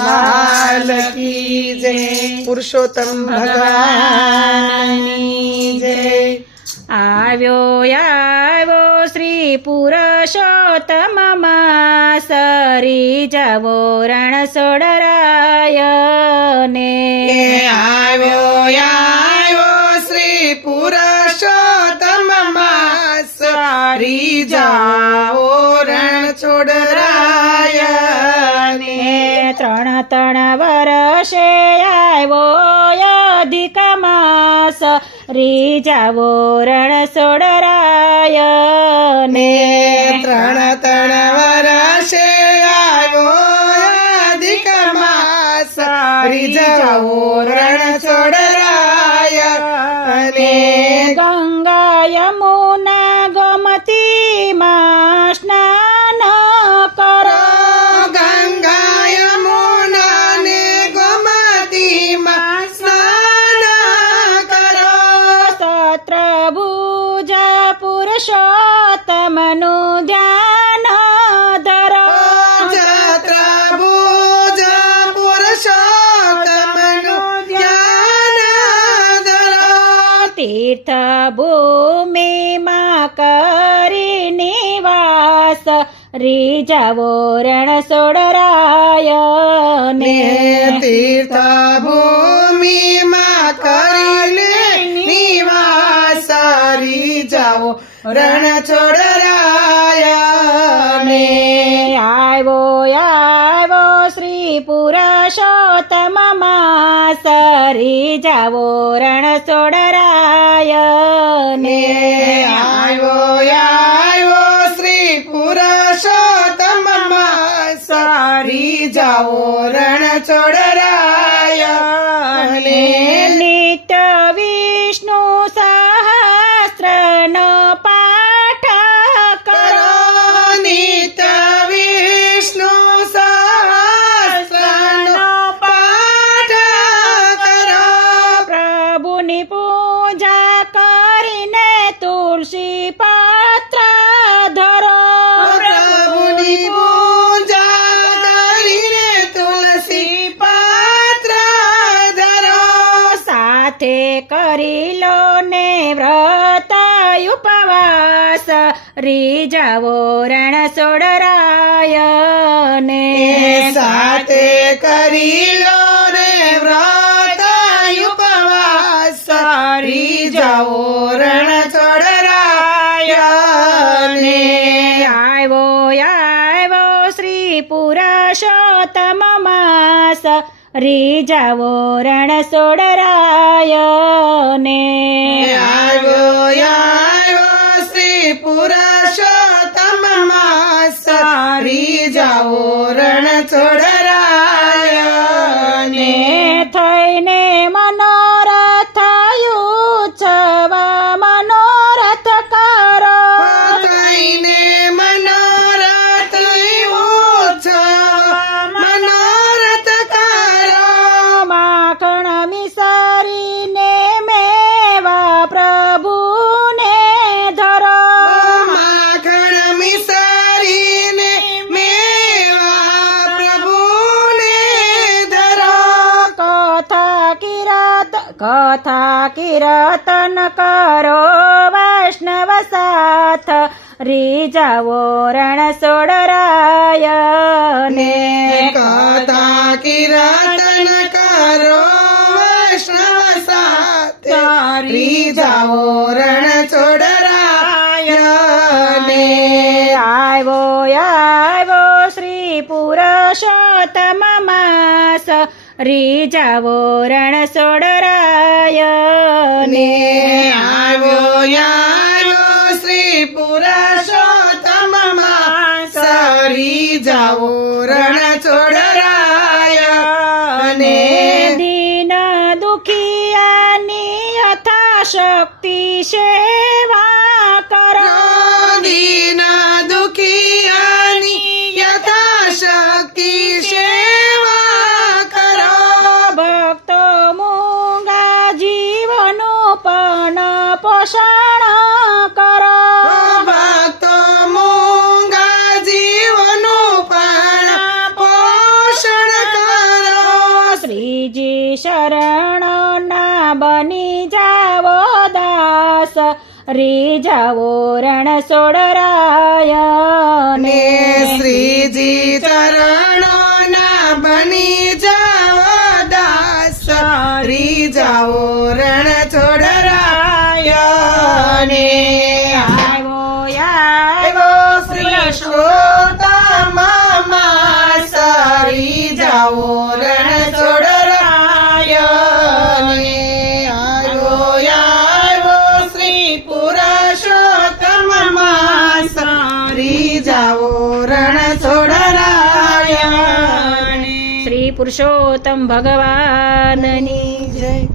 લાલ કી જય, પુરુષોત્તમ ભગવાનની જય. આવ્યો શ્રી પુરુષોત્તમ માસ, રીઝવો રણછોડરાયને. આવ્યો શ્રી પુરુષોત્તમ માસ, રીઝવો રણછોડરાયને. 3 વર્ષે આવ્યો અધિક માસ, રીઝવો રણછોડરાયને. 3 વર્ષે આવ્યો અધિક માસ, રીઝવો રણછોડરાયને. ગંગા યમુના ગોમતીમાં સ્નાન કરો. ગંગા યમુના ને ગોમતીમાં સ્નાન કરો. સત્રભુજ પુરુષોત્તમનું ધ્યાન ધરો. ચતુર્ભુજ પુરુષોત્તમનું ધ્યાન ધરો. તીર્થ ભૂમિમાં કરી નિવાસ, રીઝવો રણછોડરાયને. તીર્થ ભૂમિમાં કરીને નિવાસ, રીઝવો રણછોડરાયને. આવ્યો શ્રી પુરુષોત્તમ માસ, રીઝવો રણછોડરાયને. આવ્યો શ્રી પુરુષોત્તમ માસ, રીઝવો રણછોડરાયને. નિત્ય વિષ્ણુ સહસ્રનો પાઠ કરો. નિત્ય વિષ્ણુ સહસ્રનો પાઠ કરો. પ્રભુની પૂજા કરીને તુલસી પાત્ર ધરો. પ્રભુની પૂજા કરીને તુલસી પાત્ર ધરો. સાથે કરી લો ને વ્રત ઉપવાસ, રીઝવો રણછોડરાયને. સાથે કરી લો રે વ્રત ઉપવાસ, રીઝવો રણછોડરાયને. આવ્યો શ્રી પુરુષોત્તમ માસ, રીઝવો રણછોડરાયને. આવ્યો શ્રી પુરુષોત્તમ માસ, રીઝવો રણછોડરાયને. થઈને મનોરથ ઉત્સવ મનોરથ કરો. થઈને મનોરથ ઉત્સવ મનોરથ કરો. માખણ મિસરીને મેવા પ્રભુને ધરો. માખણ મિસરીને મેવા પ્રભુને ધરો. કથા કીર્તન કરો વૈષ્ણવ સાથ, રીઝવો રણછોડરાયને. કથા કીર્તન કરો વૈષ્ણવ સાથે, રીઝવો રણછોડરાયને. આવ્યો શ્રી પુરુષોત્તમ માસ, રીઝવો રણછોડરાયને. આવ્યો શ્રી પુરુષોત્તમ માસ, રીઝવો રણછોડરાયને. દીન દુખિયાની યથાશક્તિ સેવા કરો. દીન દુખિયાની યથાશક્તિ સેવા કરો. ભક્તો મૂંગા જીવનું પણ પોષણ કરો. ભક્તો મૂંગા જીવનું પણ પોષણ કરો. શરણના બની જાવો દાસ રીજાવો રણ સોડરાયને ને શ્રીજી ચરણોના બની જાઓ દાસ રીજાઓ રણ છોડરાયને આવ્યો શ્રી પુરુષોત્તમ માસ રીજાઓ રણ છોડરાયને આવ્યો શ્રી પુરુષોત્તમ માસ રીજાઓ રણ છોડરાયને શ્રી પુરુષોત્તમ ભગવાનની જય